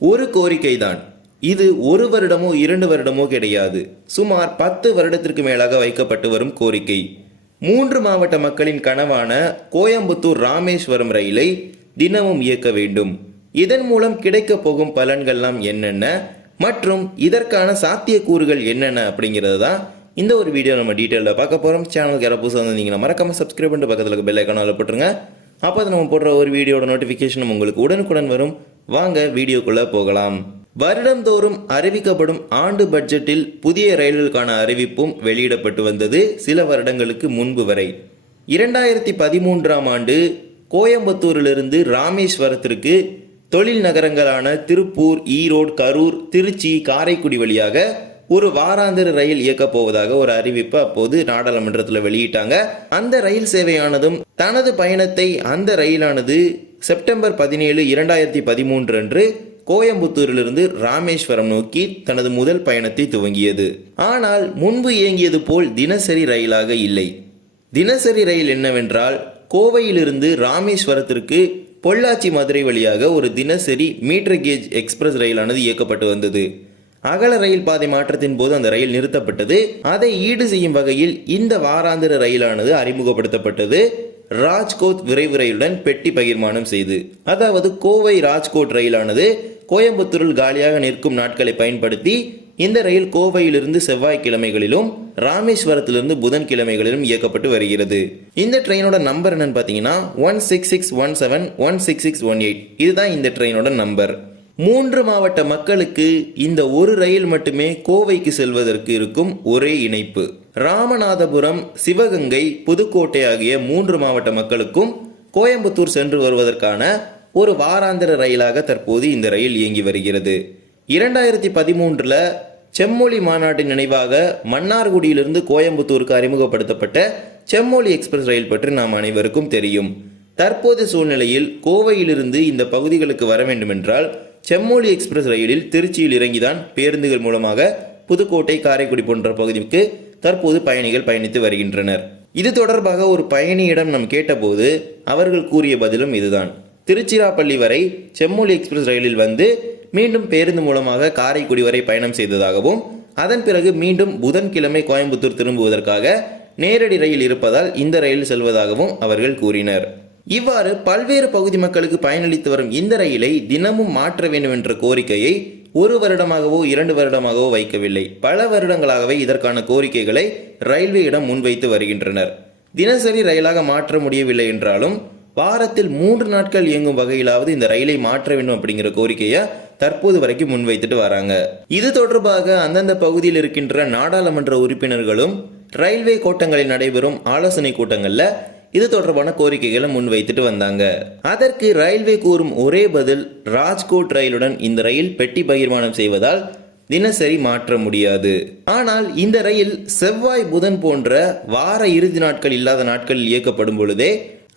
ஒரு கோரிக்கை தான் இது ஒரு வருடமோ இரண்டு வருடமோ கிடையாது. சுமார் பத்து வருடத்திற்கு மேலாக வைக்கப்பட்டு வரும் கோரிக்கை. மூன்று மாவட்ட மக்களின் கனவான கோயம்புத்தூர் ராமேஸ்வரம் ரயிலை தினமும் இயக்க வேண்டும். இதன் மூலம் கிடைக்கப் போகும் பலன்கள்லாம் என்னென்ன? மற்றும் இதற்கான சாத்தியக்கூறுகள் என்னென்ன அப்படிங்கிறது தான் இந்த ஒரு வீடியோ நம்ம டீட்டெயிலில் பார்க்க போகிறோம் சேனலுக்கு யாராவது புதுசாக வந்திருந்தீங்கன்னா மறக்காம சப்ஸ்கிரைப் பண்ணிட்டு பக்கத்தில் பெல் ஐக்கானால் போட்டுருங்க. அப்போ நம்ம போடுற ஒரு வீடியோட நோட்டிஃபிகேஷன் உங்களுக்கு உடனுக்குடன் வரும். வாங்க வீடியோக்குள்ளே போகலாம். வருடந்தோறும் அறிவிக்கப்படும் ஆண்டு பட்ஜெட்டில் புதிய ரயில்களுக்கான அறிவிப்பும் வெளியிடப்பட்டு வந்தது சில வருடங்களுக்கு முன்பு வரை. இரண்டாயிரத்தி பதிமூன்றாம் ஆண்டு கோயம்புத்தூரிலிருந்து ராமேஸ்வரத்திற்கு தொழில் நகரங்களான திருப்பூர் ஈரோடு கரூர் திருச்சி காரைக்குடி வழியாக ஒரு வாராந்திர ரயில் இயக்கப் போவதாக ஒரு அறிவிப்பு அப்போது நாடாளுமன்றத்தில் வெளியிட்டாங்க. அந்த ரயில் சேவையானதும் தனது பயணத்தை அந்த ரயிலானது செப்டம்பர் பதினேழு இரண்டாயிரத்தி பதிமூன்று அன்று கோயம்புத்தூரிலிருந்து ராமேஸ்வரம் நோக்கி தனது முதல் பயணத்தை துவங்கியது. ஆனால் முன்பு இயங்கியது போல் தினசரி ரயிலாக இல்லை. தினசரி ரயில் என்னவென்றால் கோவையிலிருந்து ராமேஸ்வரத்திற்கு பொள்ளாச்சி மதுரை வழியாக ஒரு தினசரி மீட்டர் கேஜ் எக்ஸ்பிரஸ் ரயிலானது இயக்கப்பட்டு வந்தது. அகல ரயில் பாதை மாற்றத்தின் போது அந்த ரயில் நிறுத்தப்பட்டது. அதை ஈடு செய்யும் வகையில் இந்த வாராந்திர ரயிலானது அறிமுகப்படுத்தப்பட்டது. ராஜ்கோட் விரைவு ரயிலுடன் பெட்டி பகிர்மானம் செய்து அதாவது கோவை ராஜ்கோட் ரயிலானது கோயம்புத்தூரில் காலியாக நிற்கும் நாட்களை பயன்படுத்தி இந்த ரயில் கோவையிலிருந்து செவ்வாய்க்கிழமைகளிலும் ராமேஸ்வரத்திலிருந்து புதன்கிழமைகளிலும் இயக்கப்பட்டு வருகிறது. இந்த ட்ரெயினோட நம்பர் என்னன்னு பார்த்தீங்கன்னா one six six one seven one six six one eight இதுதான் இந்த ட்ரெயினோட நம்பர். மூன்று மாவட்ட மக்களுக்கு இந்த ஒரு ரயில் மட்டுமே கோவைக்கு செல்வதற்கு இருக்கும் ஒரே இணைப்பு. ராமநாதபுரம் சிவகங்கை புதுக்கோட்டை ஆகிய மூன்று மாவட்ட மக்களுக்கும் கோயம்புத்தூர் சென்று வருவதற்கான ஒரு வாராந்திர ரயிலாக தற்போது இந்த ரயில் இயங்கி வருகிறது. இரண்டாயிரத்தி பதிமூன்றில் செம்மொழி மாநாட்டின் நினைவாக மன்னார்குடியிலிருந்து கோயம்புத்தூருக்கு அறிமுகப்படுத்தப்பட்ட செம்மொழி எக்ஸ்பிரஸ் ரயில் பற்றி நாம் அனைவருக்கும் தெரியும். தற்போது சூழ்நிலையில் கோவையிலிருந்து இந்த பகுதிகளுக்கு வர வேண்டுமென்றால் செம்மொழி எக்ஸ்பிரஸ் ரயிலில் திருச்சியில் இறங்கிதான் பேருந்துகள் மூலமாக புதுக்கோட்டை காரைக்குடி போன்ற பகுதிக்கு தற்போது பயணிகள் பயணித்து வருகின்றனர். இது தொடர்பாக ஒரு பயணியிடம் நாம் கேட்டபோது அவர்கள் கூறிய பதிலும் இதுதான். திருச்சிராப்பள்ளி வரை செம்மொழி எக்ஸ்பிரஸ் ரயிலில் வந்து மீண்டும் பேருந்து மூலமாக காரைக்குடி வரை பயணம் செய்ததாகவும் அதன் பிறகு மீண்டும் புதன்கிழமை கோயம்புத்தூர் திரும்புவதற்காக நேரடி ரயில் இருப்பதால் இந்த ரயில் செல்வதாகவும் அவர்கள் கூறினர். இவ்வாறு பல்வேறு பகுதி மக்களுக்கு பயனளித்து வரும் இந்த ரயிலை தினமும் மாற்ற வேண்டும் என்ற கோரிக்கையை ஒரு வருடமாகவோ இரண்டு வருடமாகவோ வைக்கவில்லை. பல வருடங்களாகவே இதற்கான கோரிக்கைகளை ரயில்வேயிடம் முன்வைத்து வருகின்றனர். தினசரி ரயிலாக மாற்ற முடியவில்லை என்றாலும் வாரத்தில் மூன்று நாட்கள் இயங்கும் வகையிலாவது இந்த ரயிலை மாற்ற வேண்டும் அப்படிங்கிற கோரிக்கையை தற்போது வரைக்கும் முன்வைத்துட்டு வராங்க. இது தொடர்பாக அந்தந்த பகுதியில் இருக்கின்ற நாடாளுமன்ற உறுப்பினர்களும் ரயில்வே கோட்டங்களில் நடைபெறும் ஆலோசனை கூட்டங்களில் இது தொடர்பான கோரிக்கைகளை முன்வைத்துட்டு வந்தாங்க. அதற்கு ரயில்வே கூறும் ஒரே பதில் ராஜ்கோட் ரயிலுடன் இந்த ரயில் பெட்டி பகிர்மானம் செய்வதால் தினசரி மாற்ற முடியாது. ஆனால் இந்த ரயில் செவ்வாய் புதன் போன்ற வார இறுதி நாட்கள் இல்லாத நாட்களில் இயக்கப்படும் பொழுதே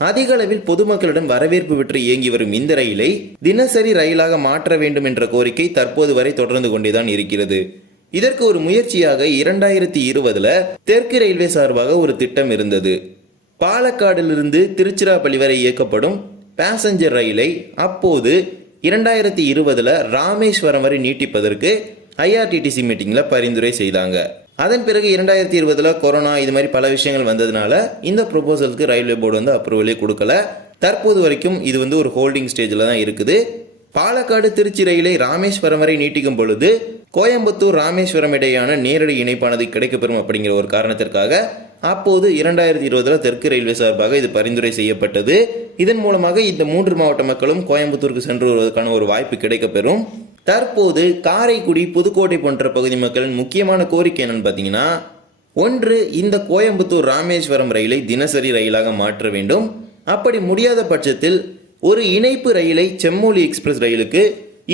அதிக அளவில் பொதுமக்களிடம் வரவேற்பு பெற்று இயங்கி வரும் இந்த ரயிலை தினசரி ரயிலாக மாற்ற வேண்டும் என்ற கோரிக்கை தற்போது வரை தொடர்ந்து கொண்டேதான் இருக்கிறது. இதற்கு ஒரு முயற்சியாக இரண்டாயிரத்தி இருபதுல தெற்கு ரயில்வே சார்பாக ஒரு திட்டம் இருந்தது. பாலக்காடிலிருந்து திருச்சிராப்பள்ளி வரை இயக்கப்படும் பேசஞ்சர் ரயிலை அப்போது இரண்டாயிரத்தி இருபதில் ராமேஸ்வரம் வரை நீட்டிப்பதற்கு ஐஆர்டிடிசி மீட்டிங்கில் பரிந்துரை செய்தாங்க. அதன் பிறகு இரண்டாயிரத்தி இருபதில் கொரோனா இது மாதிரி பல விஷயங்கள் வந்ததுனால இந்த ப்ரொபோசலுக்கு ரயில்வே போர்டு வந்து அப்ரூவலே கொடுக்கல. தற்போது வரைக்கும் இது வந்து ஒரு ஹோல்டிங் ஸ்டேஜில் தான் இருக்குது. பாலக்காடு திருச்சி ரயிலை ராமேஸ்வரம் வரை நீட்டிக்கும் பொழுது கோயம்புத்தூர் ராமேஸ்வரம் இடையான நேரடி இணைப்பானது கிடைக்கப்பெறும் அப்படிங்கிற ஒரு காரணத்திற்காக அப்போது இரண்டாயிரத்தி இருபதில் தெற்கு ரயில்வே சார்பாக இது பரிந்துரை செய்யப்பட்டது. இதன் மூலமாக இந்த மூன்று மாவட்ட மக்களும் கோயம்புத்தூருக்கு சென்று வருவதற்கான ஒரு வாய்ப்பு கிடைக்கப்பெறும். தற்போது காரைக்குடி புதுக்கோட்டை போன்ற பகுதி மக்களின் முக்கியமான கோரிக்கை என்னன்னு பார்த்தீங்கன்னா ஒன்று இந்த கோயம்புத்தூர் ராமேஸ்வரம் ரயிலை தினசரி ரயிலாக மாற்ற வேண்டும். அப்படி முடியாத பட்சத்தில் ஒரு இணைப்பு ரயிலை செம்மொழி எக்ஸ்பிரஸ் ரயிலுக்கு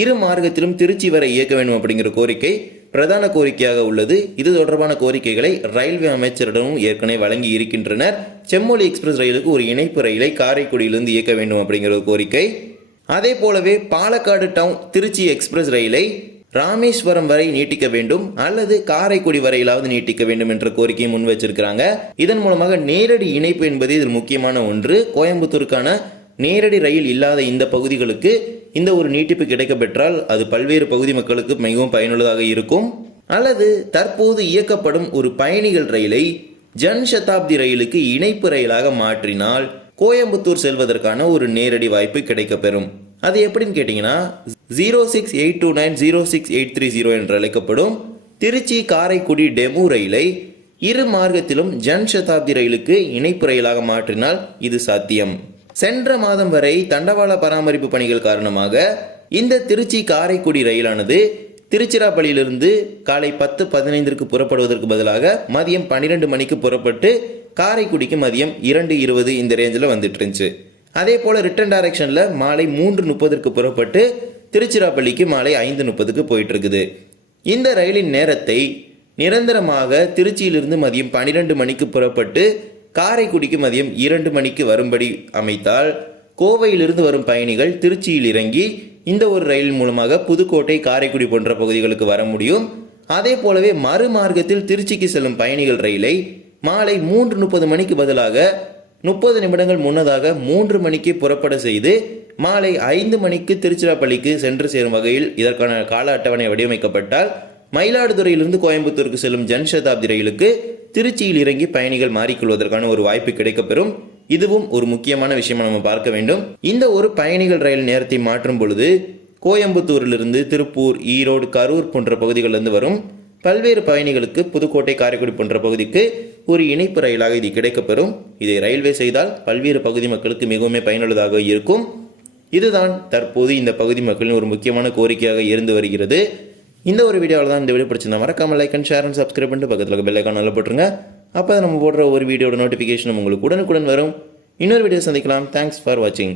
இரு மார்க்கத்திலும் திருச்சி வரை இயக்க வேண்டும் அப்படிங்கிற கோரிக்கை பிரதான கோரிக்கையாக உள்ளது. இது தொடர்பான கோரிக்கைகளை ரயில்வே அமைச்சரிடமும் ஏற்கனவே வழங்கி இருக்கின்றனர். செம்மொழி எக்ஸ்பிரஸ் ரயிலுக்கு ஒரு இணைப்பு ரயிலை காரைக்குடியிலிருந்து இயக்க வேண்டும் அப்படிங்கிற ஒரு கோரிக்கை. அதே போலவே பாலக்காடு டவுன் திருச்சி எக்ஸ்பிரஸ் ரயிலை ராமேஸ்வரம் வரை நீட்டிக்க வேண்டும் அல்லது காரைக்குடி வரையிலாவது நீட்டிக்க வேண்டும் என்ற கோரிக்கையை முன் வச்சிருக்கிறாங்க இதன் மூலமாக நேரடி இணைப்பு என்பது இதில் முக்கியமான ஒன்று. கோயம்புத்தூருக்கான நேரடி ரயில் இல்லாத இந்த பகுதிகளுக்கு இந்த ஒரு நீட்டிப்பு கிடைக்கப்பெற்றால் அது பல்வேறு பகுதி மக்களுக்கு மிகவும் பயனுள்ளதாக இருக்கும். அல்லது தற்போது இயக்கப்படும் ஒரு பயணிகள் ரயிலை ஜன் சதாப்தி ரயிலுக்கு இணைப்பு ரயிலாக மாற்றினால் கோயம்புத்தூர் செல்வதற்கான ஒரு நேரடி வாய்ப்பு கிடைக்கப்பெறும். அது எப்படின்னு கேட்டிங்கன்னா zero six eight two nine zero six eight three zero என்று அழைக்கப்படும் திருச்சி காரைக்குடி டெமு ரயிலை இரு மார்க்கத்திலும் ஜன் சதாப்தி ரயிலுக்கு இணைப்பு ரயிலாக மாற்றினால் இது சாத்தியம். சென்ற மாதம் வரை தண்டவாள பராமரிப்பு பணிகள் காரணமாக இந்த திருச்சி காரைக்குடி ரயிலானது திருச்சிராப்பள்ளியிலிருந்து காலை பத்து பதினைந்திற்கு புறப்படுவதற்கு பதிலாக மதியம் பன்னிரெண்டு மணிக்கு புறப்பட்டு காரைக்குடிக்கு மதியம் இரண்டு இருபது இந்த ரேஞ்சில் வந்துட்டு இருந்துச்சு. அதே போல் ரிட்டர்ன் டைரக்ஷனில் மாலை மூன்று முப்பதற்கு புறப்பட்டு திருச்சிராப்பள்ளிக்கு மாலை ஐந்து முப்பதுக்கு போயிட்டு இருக்குது. இந்த ரயிலின் நேரத்தை நிரந்தரமாக திருச்சியிலிருந்து மதியம் பன்னிரெண்டு மணிக்கு புறப்பட்டு காரைக்குடிக்கு மதியம் இரண்டு மணிக்கு வரும்படி அமைத்தால் கோவையிலிருந்து வரும் பயணிகள் திருச்சியில் இறங்கி இந்த ஒரு ரயில் மூலமாக புதுக்கோட்டை காரைக்குடி போன்ற பகுதிகளுக்கு வர முடியும். அதே போலவே மறுமார்க்கத்தில் திருச்சிக்கு செல்லும் பயணிகள் ரயிலை மாலை மூன்று முப்பது மணிக்கு பதிலாக முப்பது நிமிடங்கள் முன்னதாக மூன்று மணிக்கு புறப்பட செய்து மாலை ஐந்து மணிக்கு திருச்சிராப்பள்ளிக்கு சென்று சேரும் வகையில் இதற்கான கால அட்டவணை வடிவமைக்கப்பட்டால் மயிலாடுதுறையிலிருந்து கோயம்புத்தூருக்கு செல்லும் ஜன்சதாப்தி ரயிலுக்கு திருச்சியில் இறங்கி பயணிகள் மாறிக்கொள்வதற்கான ஒரு வாய்ப்பு கிடைக்கப்பெறும். இதுவும் ஒரு முக்கியமான விஷயமா நம்ம பார்க்க வேண்டும். இந்த ஒரு பயணிகள் ரயில் நேரத்தை மாற்றும் பொழுது கோயம்புத்தூரிலிருந்து திருப்பூர் ஈரோடு கரூர் போன்ற பகுதிகளிலிருந்து வரும் பல்வேறு பயணிகளுக்கு புதுக்கோட்டை காரைக்குடி போன்ற பகுதிக்கு ஒரு இணைப்பு ரயிலாக இது கிடைக்கப்பெறும். இதை ரயில்வே செய்தால் பல்வேறு பகுதி மக்களுக்கு மிகவும் பயனுள்ளதாக இருக்கும். இதுதான் தற்போது இந்த பகுதி மக்களின் ஒரு முக்கியமான கோரிக்கையாக இருந்து வருகிறது. இந்த ஒரு வீடியோவில் தான் இந்த வீடியோ பிடிச்சிருந்தா மறக்காமல் like and share and subscribe பண்ணிட்டு பக்கத்தில் இருக்க ஐக்கான் நல்லா போட்டுருங்க. அப்போ நம்ம போடுற ஒரு வீடியோட நோட்டிஃபிகேஷன் உங்களுக்கு உடனுக்குடன் வரும். இன்னொரு வீடியோ சந்திக்கலாம். தேங்க்ஸ் ஃபார் வாட்சிங்